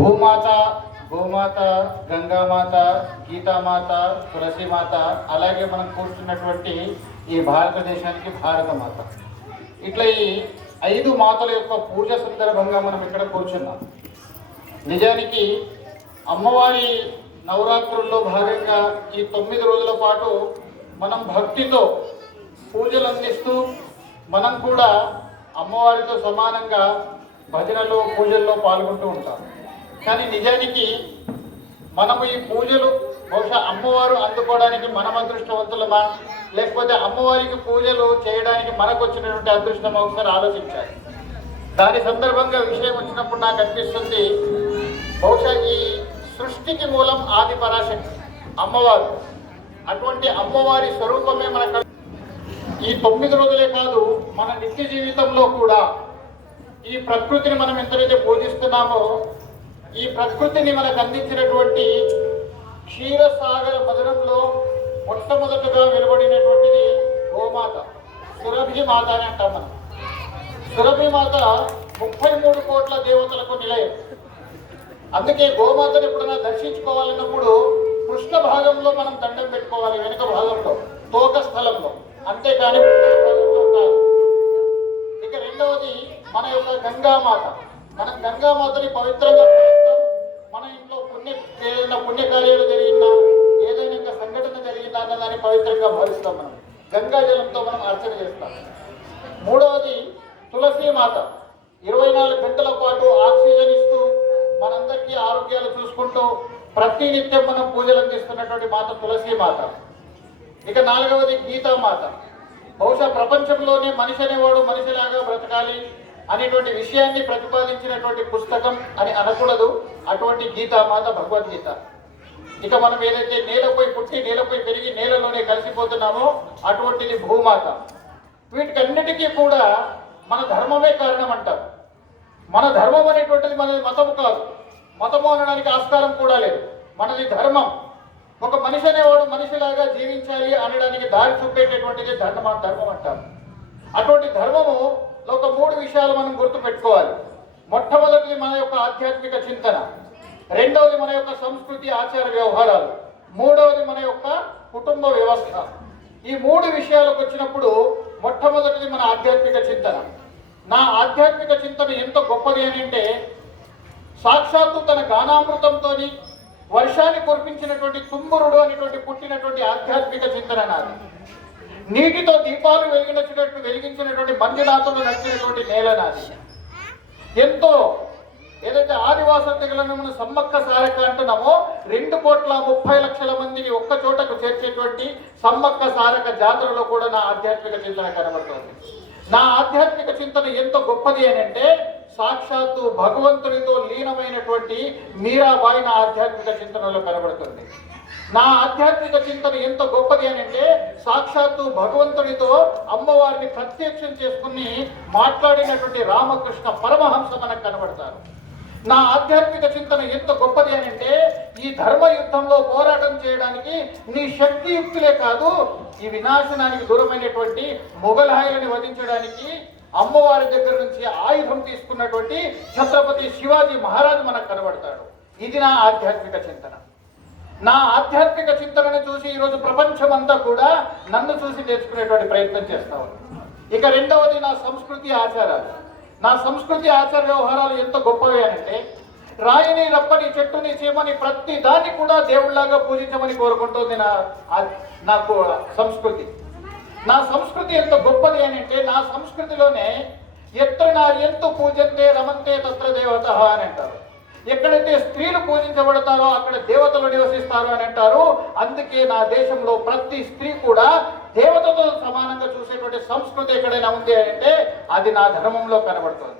భూమాత, గోమాత, గంగామాత, గీతామాత, తులసిమాత, అలాగే మనం కూర్చున్నటువంటి ఈ భారతదేశానికి భారతమాత. ఇట్లా ఈ 5 మాతల యొక్క పూజ సందర్భంగా మనం ఇక్కడ కూర్చున్నాం. నిజానికి అమ్మవారి నవరాత్రుల్లో భాగంగా ఈ 9 రోజుల పాటు మనం భక్తితో పూజలు అందిస్తూ మనం కూడా అమ్మవారితో సమానంగా భజనలో పూజల్లో పాల్గొంటూ ఉంటాం. కానీ నిజానికి మనము ఈ పూజలు బహుశా అమ్మవారు అందుకోవడానికి మనం అదృష్టవంతులమా, లేకపోతే అమ్మవారికి పూజలు చేయడానికి మనకు వచ్చినటువంటి అదృష్టం ఒకసారి ఆలోచించాలి. దాని సందర్భంగా విషయం వచ్చినప్పుడు నాకు అనిపిస్తుంది, బహుశా ఈ సృష్టికి మూలం ఆది పరాశక్తి అమ్మవారు. అటువంటి అమ్మవారి స్వరూపమే మనకు ఈ 9 రోజులే కాదు, మన నిత్య జీవితంలో కూడా ఈ ప్రకృతిని మనం ఎంతైతే పూజిస్తున్నామో, ఈ ప్రకృతిని మనకు అందించినటువంటి క్షీరసాగర మధురంలో మొట్టమొదటగా వెలువడినటువంటిది గోమాత, సురభి మాత అని అంటాం మనం. సురభి మాత 33 కోట్ల దేవతలకు నిలయం. అందుకే గోమాతను ఎప్పుడైనా దర్శించుకోవాలన్నప్పుడు కృష్ణ భాగంలో మనం దండం పెట్టుకోవాలి, వెనుక భాగంలో తోక స్థలంలో, అంతేకాని భాగంలో కాదు. ఇక రెండవది మన యొక్క గంగామాత. మనం గంగామాతని పవిత్రంగా మన ఇంట్లో ఏదైనా పుణ్యకార్యాలు జరిగినా, ఏదైనా ఇంకా సంఘటన జరిగిందా అన్నదాన్ని పవిత్రంగా భావిస్తాం. మనం గంగా జలంతో మనం అర్చన చేస్తాం. మూడవది తులసి మాత. 24 గంటల పాటు ఆక్సిజన్ ఇస్తూ మనందరికీ ఆరోగ్యాలు చూసుకుంటూ ప్రతినిత్యం మనం పూజలు అందిస్తున్నటువంటి మాత తులసి మాత. ఇక 4వది గీతామాత. బహుశా ప్రపంచంలోనే మనిషి అనేవాడు మనిషిలాగా బ్రతకాలి అనేటువంటి విషయాన్ని ప్రతిపాదించినటువంటి పుస్తకం అని అనకూడదు, అటువంటి గీతామాత భగవద్గీత. ఇక మనం ఏదైతే నేలపై పుట్టి నేలపై పెరిగి నేలలోనే కలిసిపోతున్నామో అటువంటిది భూమాత. వీటికన్నిటికీ కూడా మన ధర్మమే కారణం అంటారు. మన ధర్మం అనేటువంటిది మనది మతము కాదు, మతము అనడానికి ఆస్కారం కూడా లేదు. మనది ధర్మం. ఒక మనిషి అనేవాడు మనిషిలాగా జీవించాలి అనడానికి దారి చూపేటటువంటిది ధర్మం అంటారు. అటువంటి ధర్మము ఒక 3 విషయాలు మనం గుర్తు పెట్టుకోవాలి. మొట్టమొదటిది మన యొక్క ఆధ్యాత్మిక చింతన, రెండవది మన యొక్క సంస్కృతి ఆచార వ్యవహారాలు, మూడవది మన యొక్క కుటుంబ వ్యవస్థ. ఈ 3 విషయాలకు వచ్చినప్పుడు మొట్టమొదటిది మన ఆధ్యాత్మిక చింతన. నా ఆధ్యాత్మిక చింతన ఎంత గొప్పది అని అంటే, సాక్షాత్తు తన గానామృతంతో వర్షాన్ని కురిపించినటువంటి తుంబురుడు అనేటువంటి పుట్టినటువంటి ఆధ్యాత్మిక చింతన నాది. నీటితో దీపాలు వెలిగించినటువంటి మంజునాథులు నడిచినటువంటి నేల నాది. ఎంతో ఏదైతే ఆదివాస తెగలను మనం సమ్మక్క సారక అంటున్నామో, 2,30,00,000 మందిని ఒక్క చోటకు చేర్చేటువంటి సమ్మక్క సారక జాతరలో కూడా నా ఆధ్యాత్మిక చింతన కనబడుతుంది. నా ఆధ్యాత్మిక చింతన ఎంత గొప్పది అని అంటే, సాక్షాత్తు భగవంతునితో లీనమైనటువంటి మీరాబాయి నా ఆధ్యాత్మిక చింతనలో కనబడుతుంది. నా ఆధ్యాత్మిక చింతన ఎంత గొప్పది అని అంటే, సాక్షాత్తు భగవంతునితో అమ్మవారిని ప్రత్యక్షం చేసుకుని మాట్లాడినటువంటి రామకృష్ణ పరమహంస మనకు కనబడతారు. నా ఆధ్యాత్మిక చింతన ఎంత గొప్పది అని అంటే, ఈ ధర్మ యుద్ధంలో పోరాటం చేయడానికి నీ శక్తియుక్తులే కాదు, ఈ వినాశనానికి దూరమైనటువంటి మొఘలాయలని వధించడానికి అమ్మవారి దగ్గర నుంచి ఆయుధం తీసుకున్నటువంటి ఛత్రపతి శివాజీ మహారాజు మనకు కనబడతాడు. ఇది నా ఆధ్యాత్మిక చింతన. నా ఆధ్యాత్మిక చింతనను చూసి ఈరోజు ప్రపంచం అంతా కూడా నన్ను చూసి నేర్చుకునేటువంటి ప్రయత్నం చేస్తా ఉంది. ఇక రెండవది నా సంస్కృతి ఆచారాలు. నా సంస్కృతి ఆచార వ్యవహారాలు ఎంత గొప్పవి అంటే, రాయిని రప్పని చెట్టుని చీమని ప్రతి దాన్ని కూడా దేవుళ్లాగా పూజించమని కోరుకుంటుంది నాకు సంస్కృతి. నా సంస్కృతి ఎంత గొప్పది అని అంటే, నా సంస్కృతిలోనే ఎత్ర నార్యంతు పూజంతే రమంతే తత్ర దేవత అని అంటారు. ఎక్కడైతే స్త్రీలు పూజించబడతారో అక్కడ దేవతలు నివసిస్తారు అని అంటారు. అందుకే నా దేశంలో ప్రతి స్త్రీ కూడా దేవతతో సమానంగా చూసేటువంటి సంస్కృతి ఎక్కడైనా ఉంది అంటే అది నా ధర్మంలో కనబడుతుంది.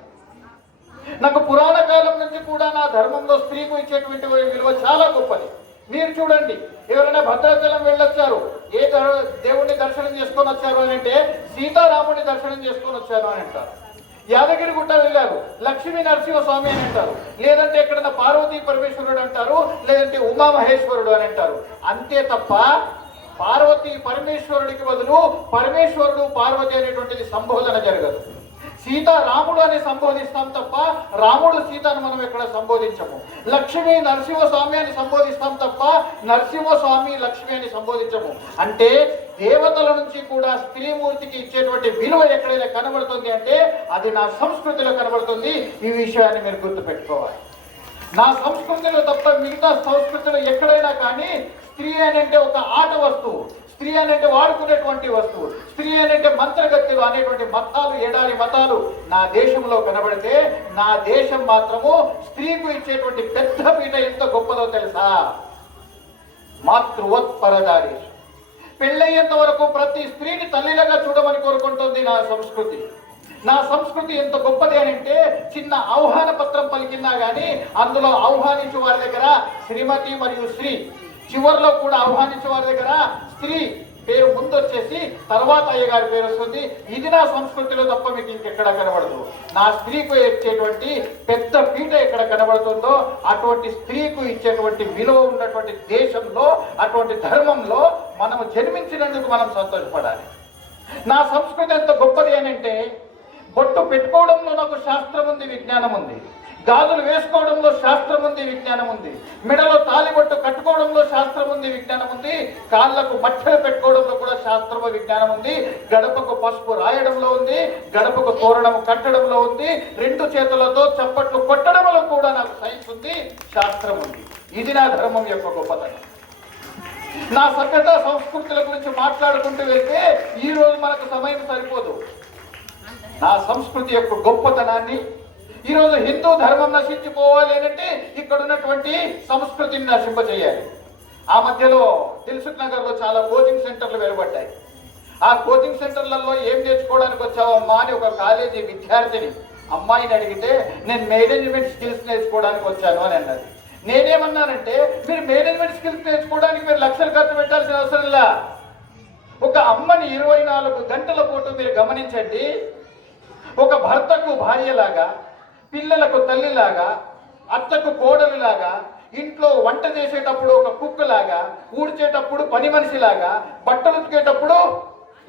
నాకు పురాణ కాలం నుంచి కూడా నా ధర్మంలో స్త్రీకు ఇచ్చేటువంటి విలువ చాలా గొప్పది. మీరు చూడండి, ఎవరైనా భద్రాచలం వెళ్ళొచ్చారు, ఏ దేవుణ్ణి దర్శనం చేసుకొని వచ్చారు అని అంటే సీతారాముడిని దర్శనం చేసుకొని వచ్చారు అని అంటారు. యాదగిరి గుట్ట వెళ్ళారు, లక్ష్మీ నరసింహస్వామి అని అంటారు, లేదంటే ఎక్కడన్నా పార్వతీ పరమేశ్వరుడు అంటారు, లేదంటే ఉమామహేశ్వరుడు అని అంటారు. అంతే తప్ప పార్వతీ పరమేశ్వరుడికి బదులు పరమేశ్వరుడు పార్వతి అనేటువంటిది సంబోధన జరగదు. సీతారాముడు అని సంబోధిస్తాం తప్ప రాముడు సీతను మనం ఎక్కడ సంబోధించము. లక్ష్మి నరసింహస్వామి అని సంబోధిస్తాం తప్ప నరసింహస్వామి లక్ష్మి అని సంబోధించము. అంటే దేవతల నుంచి కూడా స్త్రీమూర్తికి ఇచ్చేటువంటి విలువ ఎక్కడైనా కనబడుతుంది అంటే అది నా సంస్కృతిలో కనబడుతుంది. ఈ విషయాన్ని మీరు గుర్తుపెట్టుకోవాలి. నా సంస్కృతిలో తప్ప మిగతా సంస్కృతిలో ఎక్కడైనా కానీ స్త్రీ అంటే ఒక ఆట వస్తువు, స్త్రీ అంటే వాడుకునేటువంటి వస్తువు, స్త్రీ అంటే మంత్రగత్తులు అనేటువంటి మతాలు, ఏడాది మతాలు నా దేశంలో కనబడితే నా దేశం మాత్రము స్త్రీకు ఇచ్చేటువంటి పెద్ద పీట ఎంత గొప్పదో తెలుసా? మాతృవత్పరదారి. పెళ్ళయ్యేంత వరకు ప్రతి స్త్రీని తల్లిలాగా చూడమని కోరుకుంటుంది నా సంస్కృతి. నా సంస్కృతి ఎంత గొప్పది అని అంటే చిన్న ఆహ్వాన పత్రం పలికినా కానీ అందులో ఆహ్వానించే వారి దగ్గర శ్రీమతి మరియు శ్రీ, చివరిలో కూడా ఆహ్వానించే వారి దగ్గర స్త్రీ పేరు ముందు వచ్చేసి తర్వాత అయ్యగారి పేరు వస్తుంది. ఇది నా సంస్కృతిలో తప్ప మీకు ఇంకెక్కడ కనబడదు. నా స్త్రీకు ఇచ్చేటువంటి పెద్ద పీట ఎక్కడ కనబడుతుందో అటువంటి స్త్రీకు ఇచ్చేటువంటి విలువ ఉన్నటువంటి దేశంలో, అటువంటి ధర్మంలో మనము జన్మించినందుకు మనం సంతోషపడాలి. నా సంస్కృతి ఎంత గొప్పది అని అంటే బొట్టు పెట్టుకోవడంలో నాకు శాస్త్రం ఉంది, విజ్ఞానం ఉంది. గాజులు వేసుకోవడంలో శాస్త్రం ఉంది, విజ్ఞానం ఉంది. మెడలో తాలిబొట్టు కట్టుకోవడంలో శాస్త్రం ఉంది, విజ్ఞానం ఉంది. కాళ్ళకు మచ్చలు పెట్టుకోవడంలో కూడా శాస్త్రము విజ్ఞానం ఉంది. గడపకు పసుపు రాయడంలో ఉంది, గడపకు తోరణం కట్టడంలో ఉంది. 2 చేతులతో చప్పట్లు కొట్టడంలో కూడా నాకు సైన్స్ ఉంది, శాస్త్రం ఉంది. ఇది నా ధర్మం యొక్క గొప్పతనం. నా సభ్యత సంస్కృతుల గురించి మాట్లాడుకుంటూ వెళ్తే ఈ రోజు మనకు సమయం సరిపోదు. నా సంస్కృతి యొక్క గొప్పతనాన్ని, ఈరోజు హిందూ ధర్మం నశించిపోవాలి అంటే ఇక్కడ ఉన్నటువంటి సంస్కృతిని నశింపజేయాలి. ఆ మధ్యలో దిల్సుఖ్ నగర్లో చాలా కోచింగ్ సెంటర్లు వెలువడ్డాయి. ఆ కోచింగ్ సెంటర్లలో ఏం నేర్చుకోవడానికి వచ్చావమ్మా అని ఒక కాలేజీ విద్యార్థిని అమ్మాయిని అడిగితే నేను మేనేజ్మెంట్ స్కిల్స్ నేర్చుకోవడానికి వచ్చాను అని అన్నది. నేనేమన్నానంటే మీరు మేనేజ్మెంట్ స్కిల్స్ నేర్చుకోవడానికి మీరు లక్షలు ఖర్చు పెట్టాల్సిన అవసరం లే. ఒక అమ్మని 24 గంటల పాటు మీరు గమనించండి. ఒక భర్తకు భార్యలాగా, పిల్లలకు తల్లిలాగా, అత్తకు కోడలిలాగా, ఇంట్లో వంట చేసేటప్పుడు ఒక కుక్కలాగా, ఊడ్చేటప్పుడు పని మనిషిలాగా, బట్టలు ఉతికేటప్పుడు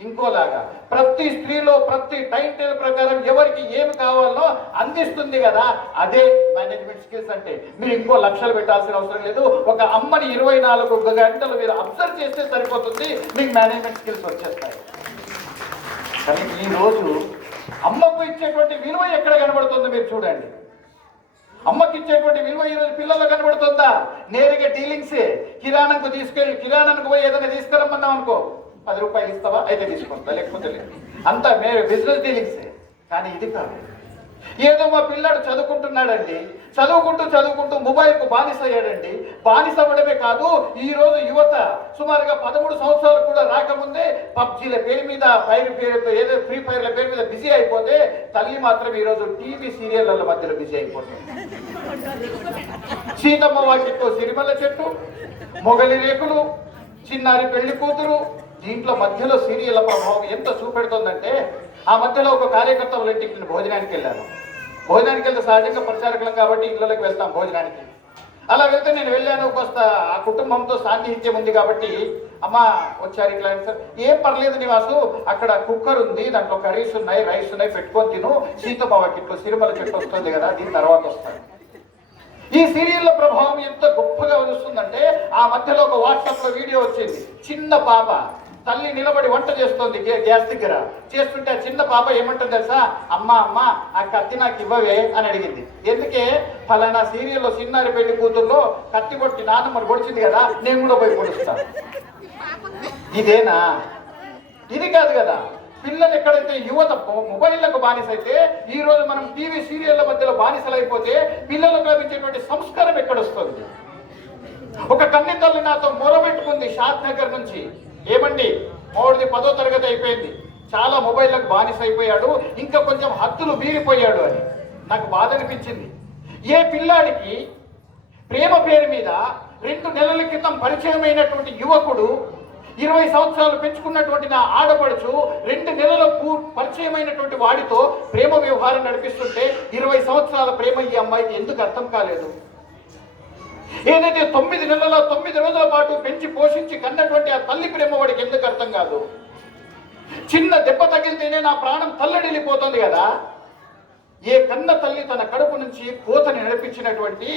ఇంకోలాగా ప్రతి స్త్రీలో ప్రతి టైం టేబుల్ ప్రకారం ఎవరికి ఏమి కావాలో అందిస్తుంది కదా, అదే మేనేజ్మెంట్ స్కిల్స్ అంటే. మీరు ఇంకో లక్షలు పెట్టాల్సిన అవసరం లేదు. ఒక అమ్మని 24 గంటలు మీరు అబ్జర్వ్ చేస్తే సరిపోతుంది, మీకు మేనేజ్మెంట్ స్కిల్స్ వచ్చేస్తాయి. కానీ ఈరోజు అమ్మకు ఇచ్చేటువంటి విలువ ఎక్కడ కనబడుతుందో మీరు చూడండి. అమ్మకి ఇచ్చేటువంటి విలువ ఈరోజు పిల్లల్లో కనబడుతుందా? నేరుగా డీలింగ్సే. కిరాణానికి పోయి ఏదైనా తీసుకురమ్మన్నాం అనుకో, 10 రూపాయలు ఇస్తావా, అయితే తీసుకుంటా, లేకపోతే లేదు. అంతా బిజినెస్ డీలింగ్సే. కానీ ఇది కాదు. ఏదో మా పిల్లాడు చదువుకుంటున్నాడండి, చదువుకుంటూ మొబైల్కు బానిస అయ్యాడండి. బానిస అవ్వడమే కాదు, ఈరోజు యువత సుమారుగా 13 సంవత్సరాలు కూడా రాకముందే పబ్జీల పేరు మీద, ఏదో ఫ్రీ ఫైర్ల పేరు మీద బిజీ అయిపోతే తల్లి మాత్రం ఈరోజు టీవీ సీరియళ్ల మధ్యలో బిజీ అయిపోతుంది. సీతమ్మ వాకిట్లో సిరిమల్ల చెట్టు, మొగలి రేకులు, చిన్నారి పెళ్లి కూతురు, దీంట్లో మధ్యలో సీరియళ్ల ప్రభావం ఎంత చూపెడుతుందంటే, ఆ మధ్యలో ఒక కార్యకర్త వాళ్ళ ఇంటికి నేను భోజనానికి వెళ్ళాను. భోజనానికి వెళ్తే సహజంగా ప్రచారకులం కాబట్టి ఇళ్ళకి వెళ్తాం భోజనానికి. అలా వెళ్తే నేను వెళ్ళాను, కొంత ఆ కుటుంబంతో సాన్నిహిత్యం ఉంది కాబట్టి అమ్మ వచ్చారు ఇట్లా సార్, ఏం పర్లేదు నివాసు, అక్కడ కుక్కర్ ఉంది, దాంట్లో కర్రీస్ ఉన్నాయి, రైస్ ఉన్నాయి, పెట్టుకొని తిను, సీతమ్మకిట్లో సిరిమల చెట్టు వస్తుంది కదా, దీని తర్వాత వస్తాను. ఈ సీరియల్ల ప్రభావం ఎంత గొప్పగా వస్తుందంటే, ఆ మధ్యలో ఒక వాట్సాప్ లో వీడియో వచ్చింది. చిన్న పాప తల్లి నిలబడి వంట చేస్తుంది గ్యాస్ దగ్గర. చేస్తుంటే ఆ చిన్న పాప ఏమంటుంది తెలుసా? అమ్మ ఆ కత్తి నాకు ఇవ్వవే అని అడిగింది. ఎందుకే? ఫలానా సీరియల్లో చిన్నారి పెళ్లి కూతుర్లో కత్తి కొట్టి నాన్నమ్మని పొడిచింది కదా, నేను కూడా పోయి పొడుస్తాను. ఇదేనా? ఇది కాదు కదా. పిల్లలు ఎక్కడైతే యువత మొబైళ్లకు బానిసైతే, ఈ రోజు మనం టీవీ సీరియళ్ల మధ్యలో బానిసలైపోతే పిల్లలకు లభించేటువంటి సంస్కారం ఎక్కడొస్తుంది? ఒక కన్ని తల్లి నాతో మొరబెట్టుకుంది షాద్ నగర్ నుంచి. ఏమండి, మోడిది 10వ తరగతి అయిపోయింది, చాలా మొబైల్లకు బానిస అయిపోయాడు, ఇంకా కొంచెం హద్దులు మీరిపోయాడు అని. నాకు బాధ అనిపించింది. ఏ పిల్లాడికి ప్రేమ పేరు మీద 2 నెలల క్రితం పరిచయమైనటువంటి యువకుడు, 20 సంవత్సరాలు పెంచుకున్నటువంటి నా ఆడపడుచు 2 నెలలకు పరిచయమైనటువంటి వాడితో ప్రేమ వ్యవహారం నడిపిస్తుంటే 20 సంవత్సరాల ప్రేమ ఈ అమ్మాయికి ఎందుకు అర్థం కాలేదు? ఏదైతే 9 నెలల 9 రోజుల పాటు పెంచి పోషించి కన్నటువంటి ఆ తల్లి ప్రేమ వాడికి ఎందుకు అర్థం కాదు? చిన్న దెబ్బ తగిలితేనే నా ప్రాణం తల్లడిల్లిపోతుంది కదా. ఏ కన్న తల్లి తన కడుపు నుంచి కోతని నడిపించినటువంటి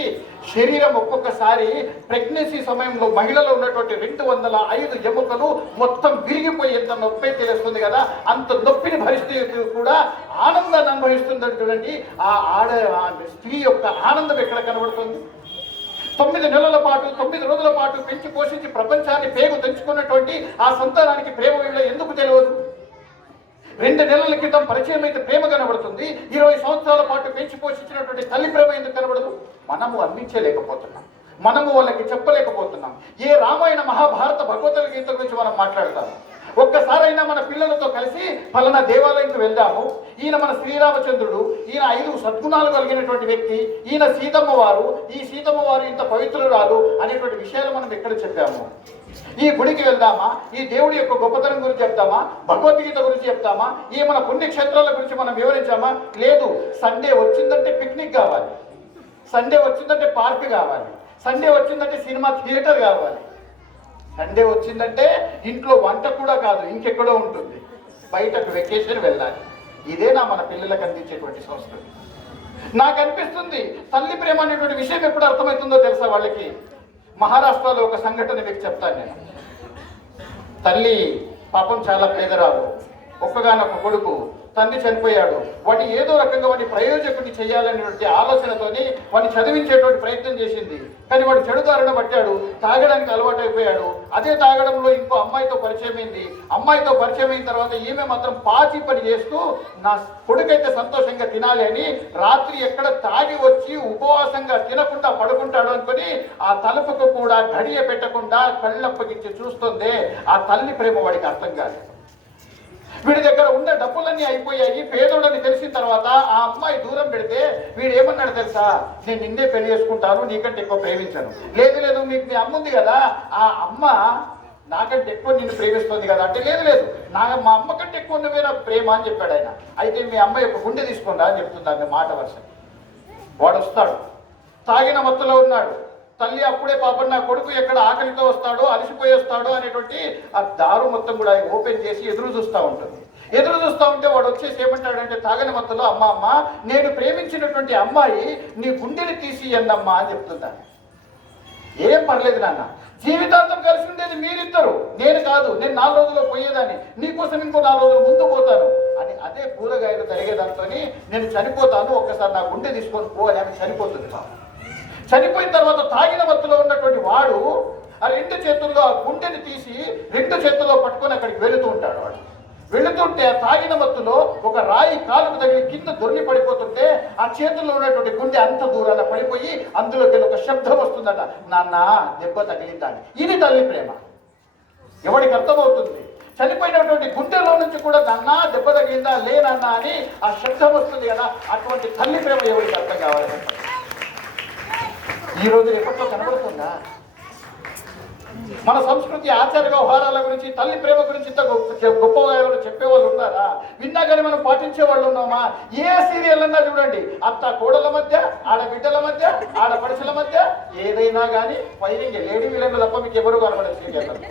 శరీరం ఒక్కొక్కసారి ప్రెగ్నెన్సీ సమయంలో మహిళలో ఉన్నటువంటి 205 ఎముకలు మొత్తం విరిగిపోయి ఎంత నొప్పి తెలుస్తుంది కదా, అంత నొప్పిని భరిస్తూ కూడా ఆనందాన్ని అనుభవిస్తుందని చూడండి. ఆ స్త్రీ యొక్క ఆనందం ఎక్కడ కనబడుతుంది? 9 నెలల పాటు 9 రోజుల పాటు పెంచి పోషించి ప్రపంచాన్ని పేగు తెంచుకున్నటువంటి ఆ సంతానానికి ప్రేమ వీళ్ళ ఎందుకు తెలియదు? 2 నెలల క్రితం పరిచయం అయితే ప్రేమ కనబడుతుంది, 20 సంవత్సరాల పాటు పెంచి పోషించినటువంటి తల్లి ప్రేమ ఎందుకు కనబడదు? మనము అందించలేకపోతున్నాం, మనము వాళ్ళకి చెప్పలేకపోతున్నాం. ఏ రామాయణ మహాభారత భగవద్గీత గురించి మనం మాట్లాడతాము. ఒక్కసారైనా మన పిల్లలతో కలిసి ఫలానా దేవాలయంకి వెళ్దాము, ఈయన మన శ్రీరామచంద్రుడు, ఈయన 5 సద్గుణాలు కలిగినటువంటి వ్యక్తి, ఈయన సీతమ్మ వారు, ఈ సీతమ్మ వారు ఇంత పవిత్రురాలు అనేటువంటి విషయాలు మనం ఎక్కడ చెప్పాము? ఈ గుడికి వెళ్దామా, ఈ దేవుడి యొక్క గొప్పతనం గురించి చెప్తామా, భగవద్గీత గురించి చెప్తామా, ఈ మన పుణ్యక్షేత్రాల గురించి మనం వివరించామా? లేదు. సండే వచ్చిందంటే పిక్నిక్ కావాలి, సండే వచ్చిందంటే పార్క్ కావాలి, సండే వచ్చిందంటే సినిమా థియేటర్ కావాలి, సండే వచ్చిందంటే ఇంట్లో వంట కూడా కాదు ఇంకెక్కడో ఉంటుంది, బయటకు వెకేషన్ వెళ్ళాలి. ఇదేనా మన పిల్లలకు అందించేటువంటి సంస్కృతి? నాకు అనిపిస్తుంది తల్లి ప్రేమ అనేటువంటి విషయం ఎప్పుడు అర్థమవుతుందో తెలుసా వాళ్ళకి? మహారాష్ట్రలో ఒక సంఘటన మీకు చెప్తాను నేను. తల్లి పాపం చాలా పేదరాలు, ఒక్కగానొక్క కొడుకు, తండ్రి చనిపోయాడు. వాడిని ఏదో రకంగా వాడిని ప్రయోజకుడిని చేయాలనేటువంటి ఆలోచనతోని వాడిని చదివించేటువంటి ప్రయత్నం చేసింది. కానీ వాడు చెడుదారిన పట్టాడు, తాగడానికి అలవాటు అయిపోయాడు. అదే తాగడంలో ఇంకో అమ్మాయితో పరిచయం అయింది. అమ్మాయితో పరిచయం అయిన తర్వాత ఈమె మాత్రం పాచి పని చేస్తూ నా కొడుకైతే సంతోషంగా తినాలి అని రాత్రి ఎక్కడ తాగి వచ్చి ఉపవాసంగా తినకుండా పడుకుంటాడు అనుకుని ఆ తలుపుకు కూడా గడియ పెట్టకుండా కళ్ళప్పగించి చూస్తుంది. ఆ తల్లి ప్రేమ వాడికి అర్థం కాదు. వీడి దగ్గర ఉన్న డబ్బులన్నీ అయిపోయాయి, పేదోడని తెలిసిన తర్వాత ఆ అమ్మాయి దూరం పెడితే వీడు ఏమన్నాడు తెలుసా? నేను నిన్నే పెళ్లి చేసుకుంటాను, నీకంటే ఎక్కువ ప్రేమించాను. లేదు లేదు, మీకు మీ అమ్మ ఉంది కదా, ఆ అమ్మ నాకంటే ఎక్కువ నిన్ను ప్రేమిస్తుంది కదా అంటే, లేదు లేదు, మా అమ్మ కంటే ఎక్కువ నువ్వే నాకు ప్రేమ అని చెప్పాడు ఆయన. అయితే మీ అమ్మాయి యొక్క గుండె తీసుకుందా అని చెప్తుంది ఆమె మాట వరుస. వాడు వస్తాడు, తాగిన మత్తులో ఉన్నాడు. తల్లి అప్పుడే పాపం నా కొడుకు ఎక్కడ ఆకలితో వస్తాడో అలసిపోయి వస్తాడో అనేటువంటి ఆ దారు మొత్తం కూడా ఓపెన్ చేసి ఎదురు చూస్తూ ఉంటుంది. ఎదురు చూస్తూ ఉంటే వాడు వచ్చేసి ఏమంటాడంటే తాగని మత్తులో, అమ్మ నేను ప్రేమించినటువంటి అమ్మాయి నీ గుండెని తీసి ఎందమ్మా అని చెప్తుందా. ఏం పర్లేదు నాన్న, జీవితాంతం కలిసి ఉండేది మీరిద్దరు, నేను కాదు. నేను 4 రోజుల్లో పోయేదాన్ని, నీకోసం ఇంకో 4 రోజులు ముందు పోతాను అని. అదే కూరగాయలు జరిగేదాంతో నేను చనిపోతాను, ఒక్కసారి నా గుండె తీసుకొని పో అని ఆమె చనిపోతుంది. చనిపోయిన తర్వాత తాగిన మత్తులో ఉన్నటువంటి వాడు ఆ 2 చేతుల్లో ఆ గుండెని తీసి 2 చేతుల్లో పట్టుకొని అక్కడికి వెళుతూ ఉంటాడు. వాడు వెళుతుంటే ఆ తాగిన మత్తులో ఒక రాయి కాలుకు తగిలి కింద దొరికి పడిపోతుంటే ఆ చేతుల్లో ఉన్నటువంటి గుండె అంత దూరాన పడిపోయి అందులోకి ఒక శబ్దం వస్తుందట, నాన్న దెబ్బ తగిలిందని. ఇది తల్లి ప్రేమ. ఎవడికి అర్థమవుతుంది? చనిపోయినటువంటి గుండెలో నుంచి కూడా నాన్న దెబ్బ తగిలిందా లేనన్నా అని ఆ శబ్దం వస్తుంది కదా, అటువంటి తల్లి ప్రేమ ఎవరికి అర్థం కావాలి? ఈ రోజు ఎప్పట్లో కనబడుతుందా? మన సంస్కృతి ఆచార వ్యవహారాల గురించి తల్లి ప్రేమ గురించి ఇంత గొప్పగా ఎవరు చెప్పేవాళ్ళు ఉన్నారా? విన్నా కానీ మనం పాటించే వాళ్ళు ఉన్నామా? ఏ సీరియల్ అన్నా చూడండి, అత్త కోడల మధ్య, ఆడబిడ్డల మధ్య, ఆడపడుచుల మధ్య ఏదైనా కానీ ఫైరింగ్ లేడీ విలన్లు తప్ప మీకు ఎవరు కనబడే సీరియల్.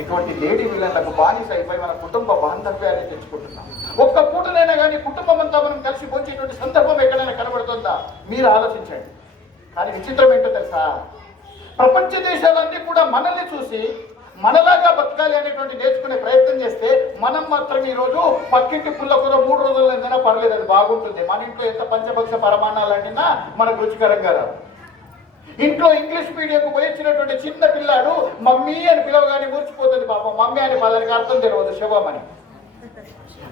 ఇటువంటి లేడీ విలన్లకు బానిస అయిపోయి మన కుటుంబ బాంధవ్యాన్ని తెచ్చుకుంటున్నాం. ఒక్క పూటనైనా కానీ కుటుంబం అంతా మనం కలిసి పోచేటువంటి సందర్భం ఎక్కడైనా కనబడుతుందా? మీరు ఆలోచించండి. కానీ విచిత్రం ఏంటో తెలుసా? ప్రపంచ దేశాలన్నీ కూడా మనల్ని చూసి మనలాగా బతకాలి అనేటువంటి నేర్చుకునే ప్రయత్నం చేస్తే మనం మాత్రం ఈరోజు పక్కింటి పుల్ల కూర 3 రోజులు ఏదైనా పర్లేదు, అది బాగుంటుంది. మన ఇంట్లో ఎంత పంచభక్ష పరమాణాలు అండినా మనకు రుచికరంగా రావు. ఇంట్లో ఇంగ్లీష్ మీడియంకు పోయించినటువంటి చిన్న పిల్లాడు మమ్మీ అని పిలవగానే మూర్చిపోతుంది పాపం. మమ్మీ అనే పదానికి అర్థం తెలియదు, శవం అని.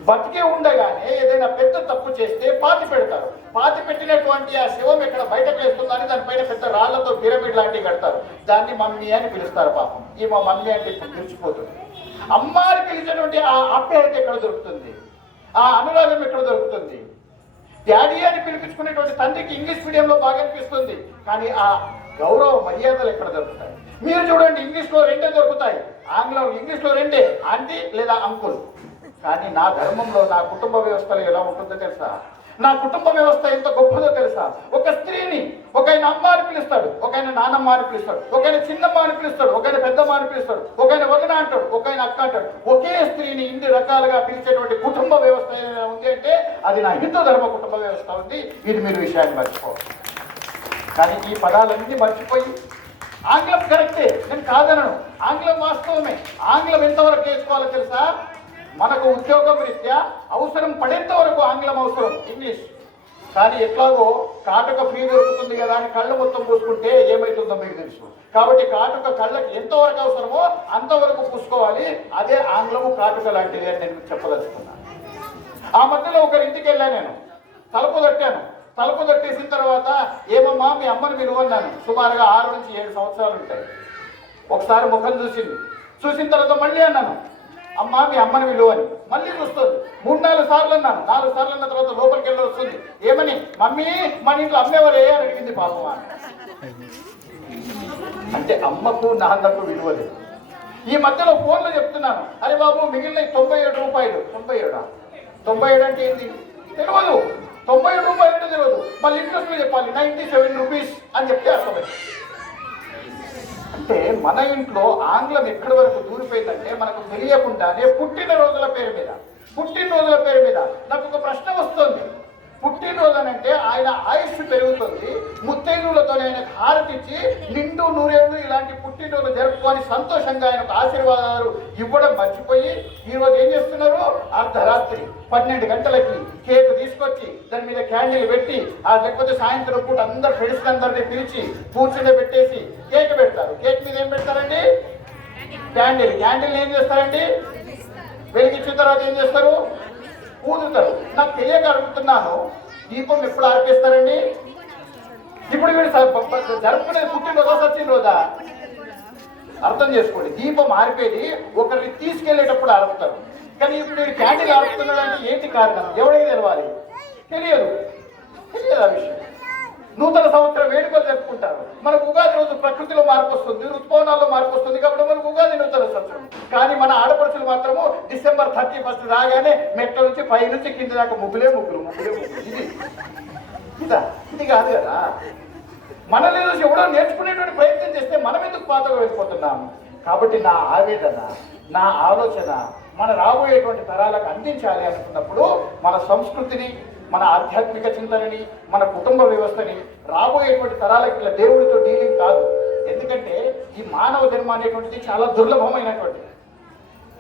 బతికే ఉండగానే ఏదైనా పెద్ద తప్పు చేస్తే పాతి పెడతారు. పాతి పెట్టినటువంటి ఆ శవం ఎక్కడ బయటకు వేస్తుందని దానిపైన పెద్ద రాళ్లతో పిరమిడ్ లాంటివి కడతారు. దాన్ని మమ్మీ అని పిలుస్తారు పాపం. ఈ మా మమ్మీ అంటే ఇప్పుడు పిలిచిపోతుంది. అమ్మాని పిలిచినటువంటి ఆ ఆప్యాయత ఎక్కడ దొరుకుతుంది? ఆ అనురాగం ఎక్కడ దొరుకుతుంది? డాడీ అని పిలిపించుకునేటువంటి తండ్రికి ఇంగ్లీష్ మీడియంలో బాగా అనిపిస్తుంది, కానీ ఆ గౌరవ మర్యాదలు ఎక్కడ దొరుకుతాయి? మీరు చూడండి, ఇంగ్లీష్లో 2 దొరుకుతాయి, ఆంగ్లం ఇంగ్లీష్లో 2 ఆంటీ లేదా అంకుల్. కానీ నా ధర్మంలో నా కుటుంబ వ్యవస్థలో ఎలా ఉంటుందో తెలుసా? నా కుటుంబ వ్యవస్థ ఎంత గొప్పదో తెలుసా? ఒక స్త్రీని ఒక ఆయన అమ్మ అని పిలుస్తాడు, ఒక ఆయన నానమ్మ అని పిలుస్తాడు, ఒక ఆయన చిన్నమ్మ అని పిలుస్తాడు, ఒక ఆయన పెద్దమ్మ అని పిలుస్తాడు, ఒక ఆయన వదిన అంటాడు, ఒక ఆయన అక్క అంటాడు. ఒకే స్త్రీని ఇన్ని రకాలుగా పిలిచేటువంటి కుటుంబ వ్యవస్థ ఏదైనా ఉంది అంటే అది నా హిందూ ధర్మ కుటుంబ వ్యవస్థ ఉంది. ఇది మీరు విషయాన్ని మర్చిపోవాలి. కానీ ఈ పదాలన్నీ మర్చిపోయి ఆంగ్లం కరెక్టే, నేను కాదనను, ఆంగ్లం వాస్తవమే. ఆంగ్లం ఎంతవరకు వేసుకోవాలో తెలుసా? మనకు ఉద్యోగం రీత్యా అవసరం పడేంత వరకు ఆంగ్లం అవసరం, ఇంగ్లీష్. కానీ ఎట్లాగో కాటుక ఫ్రీ దొరుకుతుంది కదా అని కళ్ళు మొత్తం పూసుకుంటే ఏమవుతుందో మీకు తెలుసు. కాబట్టి కాటుక కళ్ళకి ఎంతవరకు అవసరమో అంతవరకు పూసుకోవాలి. అదే ఆంగ్లము కాటుక లాంటిది అని నేను చెప్పదలుచుకున్నాను. ఆ మధ్యలో ఒకరి ఇంటికి వెళ్ళాను, నేను తలుపు తట్టాను. తలుపు తట్టేసిన తర్వాత ఏమమ్మా మీ అమ్మని విలువన్నాను. సుమారుగా 6 నుంచి 7 సంవత్సరాలు ఉంటాయి. ఒకసారి ముఖం చూసింది, చూసిన తర్వాత మళ్ళీ అన్నాను అమ్మా మీ అమ్మని విలువని. మళ్ళీ చూస్తుంది. 3-4 సార్లు అన్నాను. 4 సార్లు అన్న తర్వాత లోపలికి వెళ్ళి వస్తుంది. ఏమని? మమ్మీ మన ఇంట్లో అమ్మేవరే అని అడిగింది పాపం. అంటే అమ్మకు నాన్నకు విలువలేదు. ఈ మధ్యలో ఫోన్లో చెప్తున్నాను, అరే బాబు మిగిలిన 97 రూపాయలు. 97 అంటే ఏంటి తెలియదు. 97 రూపాయలు అంటే తెలియదు. మళ్ళీ ఇంట్రెస్ట్లో చెప్పాలి 97 రూపీస్ అని చెప్తే అర్థమైంది. అంటే మన ఇంట్లో ఆంగ్లం ఎక్కడి వరకు దూరిపోయిందంటే మనకు తెలియకుండానే పుట్టినరోజుల పేరు మీద నాకు ఒక ప్రశ్న వస్తుంది. పుట్టినరోజు అంటే ఆయన ఆయుష్ పెరుగుతుంది, ముత్తైదులతో ఆయనకు హారతిచ్చి నిండు నూరేళ్ళు ఇలాంటి పుట్టినరోజు జరుపుకొని సంతోషంగా ఆయనకు ఆశీర్వాదాలు ఇవ్వడం మర్చిపోయి ఈరోజు ఏం చేస్తున్నారు? అర్ధరాత్రి 12 గంటలకి కేక్ తీసుకొచ్చి దాని మీద క్యాండిల్ పెట్టి లేకపోతే సాయంత్రం పూట అందరు ఫ్రెండ్స్ అందరినీ పిలిచి కూర్చుని పెట్టేసి కేక్ పెడతారు. కేక్ మీద ఏం పెడతారండి? క్యాండిల్ ఏం చేస్తారండి? వెలిగించిన తర్వాత ఏం చేస్తారు? ఊదుతారు. నాకు తెలియక అడుగుతున్నాను, దీపం ఎప్పుడు ఆర్పేస్తారండి? ఇప్పుడు వీడు జరుపుకునేది పుట్టినరోజా సచ్చినరోజా? అర్థం చేసుకోండి. దీపం ఆర్పేది ఒకరిని తీసుకెళ్లేటప్పుడు ఆర్పుతారు. కానీ ఇప్పుడు వీడు క్యాండిల్ ఆర్పుతున్నాడు అంటే ఏంటి కారణం? ఎవరికి తెలవాలి? తెలియదు ఆ విషయం. నూతన సంవత్సరం వేడుకలు జరుపుకుంటారు. మనకు ఉగాది రోజు ప్రకృతిలో మార్పు వస్తుంది, ఋతుపవనాల్లో మార్పు వస్తుంది కాబట్టి మనకు ఉగాది నూతన సంవత్సరం. కానీ మన ఆడపడుచులు మాత్రము December 31 రాగానే మెట్ల నుంచి పై నుంచి కింద దాకా ముగ్గులే ముగ్గులు. ఇది కాదు కదా. మనల్ని చూసి ఎవడో నేర్చుకునేటువంటి ప్రయత్నం చేస్తే మనం ఎందుకు పాతగా వెళ్ళిపోతున్నాం? కాబట్టి నా ఆవేదన, నా ఆలోచన మన రాబోయేటువంటి తరాలకు అందించాలి అనుకున్నప్పుడు మన సంస్కృతిని, మన ఆధ్యాత్మిక చింతనని, మన కుటుంబ వ్యవస్థని రాబోయేటువంటి తరాలకి ఇలా దేవుడితో డీలింగ్ కాదు. ఎందుకంటే ఈ మానవ జన్మ అనేటువంటిది చాలా దుర్లభమైనటువంటిది.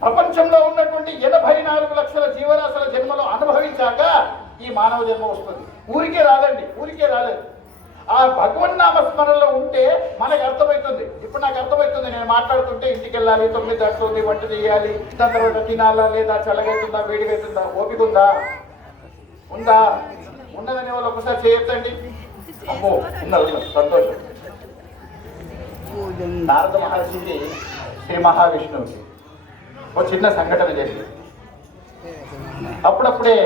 ప్రపంచంలో ఉన్నటువంటి 84 లక్షల జీవరాశుల జన్మలో అనుభవించాక ఈ మానవ జన్మ వస్తుంది. ఊరికే రాలేదు. ఆ భగవన్నామ స్మరణలో ఉంటే మనకు అర్థమవుతుంది. ఇప్పుడు నాకు అర్థమవుతుంది, నేను మాట్లాడుతుంటే ఇంటికి వెళ్ళాలి, 9 దాటుతుంది, వంట చేయాలి, దాని తర్వాత తినాలా లేదా, చల్లగవుతుందా వేడిగవుతుందా, ఓపిక ఉందా? ఉన్నదనే వాళ్ళు ఒకసారి చేయొద్దండి. అమ్మో ఉన్నది, సంతోషం. నారద మహర్షికి శ్రీ మహావిష్ణువుకి ఒక చిన్న సంఘటన జరిగింది. అప్పుడప్పుడే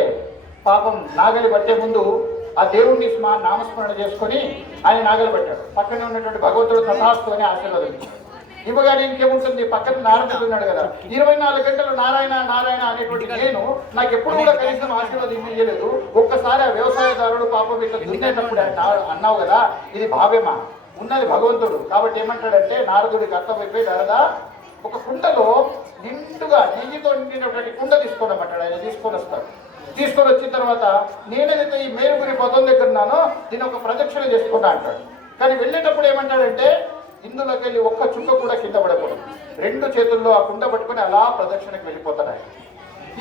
పాపం నాగలి పట్టే ముందు ఆ దేవుణ్ణి నామస్మరణ చేసుకొని ఆయన నాగలి పట్టాడు. పక్కనే ఉన్నటువంటి భగవంతుడు తథాస్తు అని ఆశీర్వదించాడు. ఇవ్వగానే ఇంకేముంటుంది, పక్కన నారాయణుడు ఉన్నాడు కదా, 24 గంటలు నారాయణ అనేటువంటి నేను నాకు ఎప్పుడు కూడా కనీసం ఆశీర్వదించలేదు. ఒక్కసారి ఆ వ్యవసాయదారుడు పాపం ఇట్లా దున్నేటప్పుడు అన్నావు కదా, ఇది భావ్యమా? ఉన్నది భగవంతుడు. కాబట్టి ఏమంటాడంటే నారదుడికి అర్థమైపోయి నారదా, ఒక కుండలో నిండుగా నెయ్యితో నిండినటువంటి కుండ తీసుకోనమంటాడు. ఆయన తీసుకొని వచ్చిన తర్వాత నేనేదైతే ఈ మేలుగురి పదం దగ్గర ఉన్నానో దీన్ని ఒక ప్రదక్షిణ చేసుకుంటా అంటాడు. కానీ వెళ్ళేటప్పుడు ఏమంటాడంటే ఇందులోకి వెళ్ళి ఒక్క చుక్క కూడా కింద పడకూడదు. 2 చేతుల్లో ఆ కుండ పట్టుకొని అలా ప్రదక్షిణకు వెళ్ళిపోతాడు ఆయన.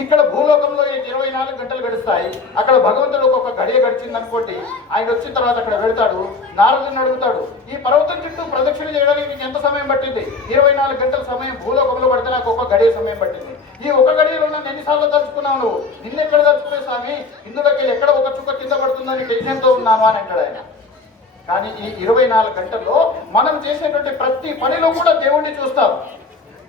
ఇక్కడ భూలోకంలో 24 గంటలు గడుస్తాయి. అక్కడ భగవంతుడు ఒక గడియ గడిచింది అనుకోండి. ఆయన వచ్చిన తర్వాత అక్కడ వెళ్తాడు, నారదుని అడుగుతాడు, ఈ పర్వతం చుట్టూ ప్రదక్షిణ చేయడానికి నీకు ఎంత సమయం పట్టింది? 24 గంటల సమయం భూలోకంలో పడితే నాకు ఒక గడియ సమయం పట్టింది. ఈ ఒక గడియలో నన్ను ఎన్నిసార్లు తలుచుకున్నావు నువ్వు? నిన్నెక్కడ తలుచుకునే స్వామి? ఇందులోకి ఎక్కడ ఒక చుక్క కింద పడుతుందని టెన్షన్తో ఉన్నామా అని అంటాడు ఆయన. కానీ ఈ 24 గంటల్లో మనం చేసేటువంటి ప్రతి పనిలో కూడా దేవుణ్ణి చూస్తాం.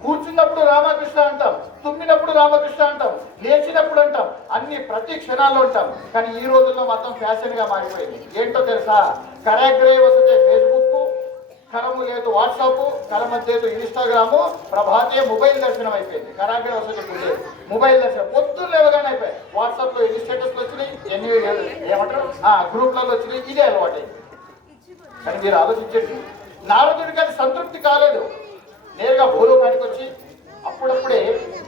కూర్చున్నప్పుడు రామకృష్ణ అంటాం, తుమ్మినప్పుడు రామకృష్ణ అంటాం, లేచినప్పుడు అంటాం, అన్ని ప్రతి క్షణాల్లో ఉంటాం. కానీ ఈ రోజుల్లో మొత్తం ఫ్యాషన్గా మారిపోయింది. ఏంటో తెలుసా? కరాగ్రే వసతే ఫేస్బుక్, కరము లేదు వాట్సాప్, కరమధ్యేతు ఇన్స్టాగ్రాము, ప్రభాతే మొబైల్ దర్శనం అయిపోయింది. కరాగ్రే వసతే మొబైల్ దర్శనం పొద్దున్న లేవగానే అయిపోయాయి. వాట్సాప్లో ఎన్ని స్టేటస్లు వచ్చినాయి, ఎన్ని ఏమంటారు గ్రూప్లలో వచ్చినాయి, ఇదే అలవాటు. కానీ మీరు ఆలోచించండి, నారదుడికి అది సంతృప్తి కాలేదు. నేరుగా భూలోకానికి వచ్చి అప్పుడప్పుడే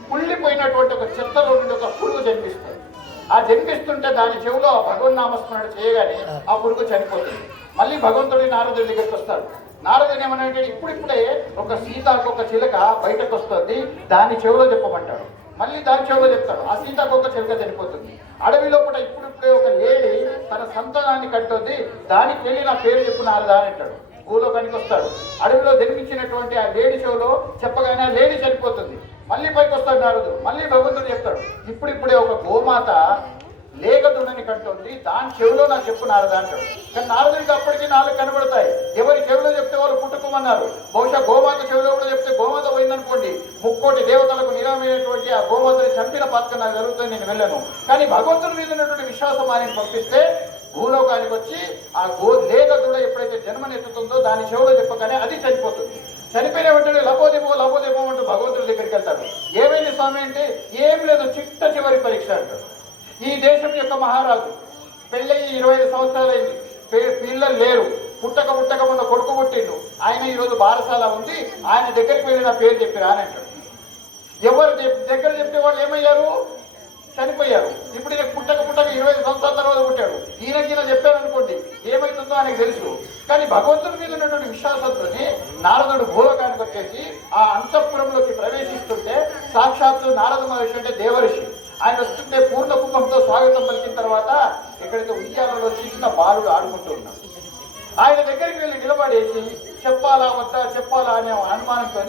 కుళ్ళిపోయినటువంటి ఒక చెత్తలో నుండి ఒక పురుగు జన్మిస్తుంది. ఆ జన్మిస్తుంటే దాని చెవిలో భగవన్నామస్మరణ చేయగానే ఆ పురుగు చనిపోతుంది. మళ్ళీ భగవంతుడి నారదుడి దగ్గరికి వస్తాడు. నారదుని ఏమనంటే ఇప్పుడిప్పుడే ఒక సీతాకొక చిలుక బయటకు వస్తుంది, దాని చెవిలో చెప్పమంటాడు. మళ్ళీ దాని చెవిలో చెప్తాడు, ఆ సీతాకొక చిలుక చనిపోతుంది. అడవి లోపల ఇప్పుడిప్పుడే ఒక లేడీ తన సంతానాన్ని కట్టుద్ది, దానికి వెళ్ళి నా పేరు చెప్పు నారదా అని అంటాడు. భూలోకానికి వస్తాడు. అడవిలో జన్మించినటువంటి ఆ లేడీ చెవిలో చెప్పగానే ఆ లేడీ చనిపోతుంది. మళ్ళీ పైకి వస్తాడు నారదుడు. మళ్ళీ భగవంతుడు చెప్తాడు, ఇప్పుడిప్పుడే ఒక గోమాత లేఖదుడని కంటుంది, దాని చెవిలో నా చెప్పు నారదా అంటాడు. కానీ నారదుడికి అప్పటికీ 4 కనబడతాయి. ఎవరి చెవిలో చెప్తే వాళ్ళు పుట్టుకోమన్నారు. బహుశా గోమాత చెవిలో కూడా చెప్తే గోమాత పోయిందనుకోండి, 3 కోటి దేవతలకు నిలమైనటువంటి ఆ గోమాతని చంపిన పాత్ర నాకు జరుగుతుంది, నేను వెళ్ళను. కానీ భగవంతుడి మీద ఉన్నటువంటి విశ్వాసం ఆయన పంపిస్తే భూలోకానికి వచ్చి ఆ లేఖదుడ ఎప్పుడైతే జన్మనెత్తుతుందో దాని చెవిలో చెప్పగానే అది చనిపోతుంది. చనిపోయిన వెంటనే లభోదేమో లభోదేమో అంటూ భగవంతుడి దగ్గరికి వెళ్తాడు. ఏమైంది స్వామి అంటే, ఏం లేదు, చిట్ట చివరి పరీక్ష అంటాడు. ఈ దేశం యొక్క మహారాజు పెళ్ళయి 25 సంవత్సరాలైంది, పిల్లలు లేరు, పుట్టక మొన్న కొడుకు పుట్టిండు, ఆయన ఈరోజు బారసాల ఉంది, ఆయన దగ్గరికి వెళ్ళి నా పేరు చెప్పిరా అని అంటాడు. ఎవరు దగ్గర చెప్తే వాళ్ళు ఏమయ్యారు? చనిపోయారు. ఇప్పుడు ఈయన పుట్టక 25 సంవత్సరాల తర్వాత పుట్టాడు. ఈయన చెప్పారు అనుకోండి, ఏమైతుందో ఆయనకు తెలుసు. కానీ భగవంతుడి మీద ఉన్నటువంటి విశ్వాసంతోనే నారదుడు భూలోకానికి వచ్చేసి ఆ అంతఃపురంలోకి ప్రవేశిస్తుంటే సాక్షాత్తు నారద మహర్షి అంటే దేవఋషి, ఆయన వస్తుంటే పూర్ణ కుంభంతో స్వాగతం పలికిన తర్వాత ఎక్కడైతే ఉయ్యాలలో చిన్న బాలుడు ఆడుకుంటూ ఉన్నాడు. ఆయన దగ్గరికి వెళ్ళి నిలబడేసి చెప్పాలా వద్దా చెప్పాలా అనే అనుమానంతో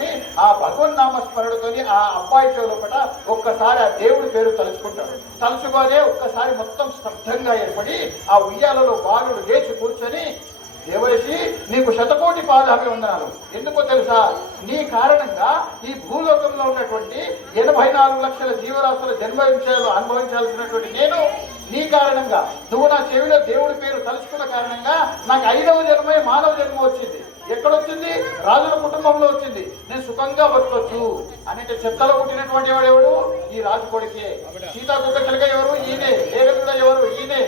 ఆ భగవన్నామస్మరణతో ఆ అబ్బాయి చెవులోపట ఒక్కసారి ఆ దేవుడి పేరు తలుచుకుంటాడు. తలుచుకోనే ఒక్కసారి మొత్తం స్తబ్దంగా ఏర్పడి ఆ ఉయ్యాలలో బాలుడు లేచి కూర్చొని, దేవరిషి నీకు 100,000,000 పాదాభివందనాలు. ఎందుకో తెలుసా? నీ కారణంగా ఈ భూలోకంలో ఉన్నటువంటి 84 లక్షల జీవరాశుల అనుభవించాల్సినటువంటి నేను నీ కారణంగా, నువ్వు నా చెవిలో దేవుడి పేరు తలుచుకున్న కారణంగా నాకు 5వ జన్మే మానవ జన్మ వచ్చింది. ఎక్కడొచ్చింది? రాజుల కుటుంబంలో వచ్చింది. నేను సుఖంగా బతకొచ్చు అంటే చెత్తలో పుట్టినటువంటి వాడు ఎవడు? ఈ రాజు కొడుకే. సీతాకొక చిలుక ఎవరు? ఈయనే. ఏగదుడ ఎవరు? ఈయనే.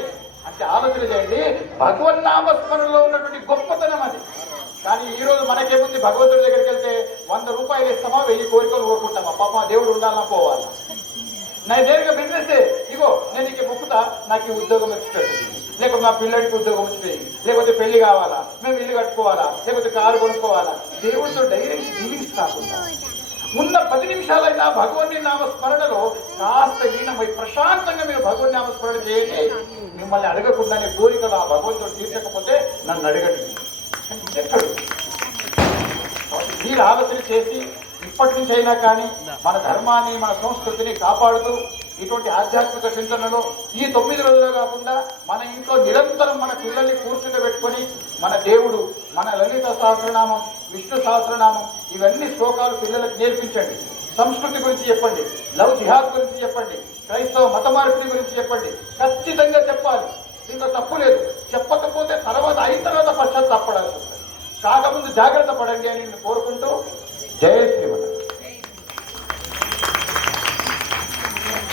అంటే ఆలోచన చేయండి, భగవన్నామస్మరణలో ఉన్నటువంటి గొప్పతనం అది. కానీ ఈ రోజు మనకేముంది? భగవంతుడి దగ్గరికి వెళ్తే 100 రూపాయలు ఇస్తామా, 1000 కోరికలు కోరుకుంటామా? పాప దేవుడు ఉండాలన్నా పోవాలా? నా నేరుగా బిజినెస్, ఇగో నేను ఇక మొక్కుతా, నాకు ఈ ఉద్యోగం వచ్చిపెట్టింది, లేకపోతే నా పిల్లడికి ఉద్యోగం వచ్చిపోయింది, లేకపోతే పెళ్లి కావాలా, మేము ఇల్లు కట్టుకోవాలా, లేకపోతే కారు కొనుక్కోవాలా. దేవుడితో డైరెక్ట్ డీలింగ్స్ కాకుండా ఉన్న 10 నిమిషాలైనా భగవన్ నామస్మరణలో కాస్త లీనమై ప్రశాంతంగా మీరు భగవన్ నామస్మరణ చేయండి. మిమ్మల్ని అడగకుండానే కోరికలు ఆ భగవంతుడు తీర్చకపోతే నన్ను అడగండి. ఎక్కడు మీరు ఆలోచన చేసి ఇప్పటి నుంచి అయినా కానీ మన ధర్మాన్ని, మన సంస్కృతిని కాపాడుతూ ఇటువంటి ఆధ్యాత్మిక చింతనలో ఈ 9 రోజులు కాకుండా మన ఇంట్లో నిరంతరం మన పిల్లల్ని కూర్చుండబెట్టుకొని మన దేవుడు, మన లలిత సహస్రనామం, విష్ణు సహస్రనామం, ఇవన్నీ శ్లోకాలు పిల్లలకు నేర్పించండి. సంస్కృతి గురించి చెప్పండి, లవ్ జిహాద్ గురించి చెప్పండి, క్రైస్తవ మత మార్పిడి గురించి చెప్పండి. ఖచ్చితంగా చెప్పాలి, దీంట్లో తప్పు లేదు. చెప్పకపోతే అయిన తర్వాత పశ్చాత్తాపడాల్సి వస్తుంది. కాకముందు జాగ్రత్త పడండి అని నేను కోరుకుంటూ జయ శ్రీమన్.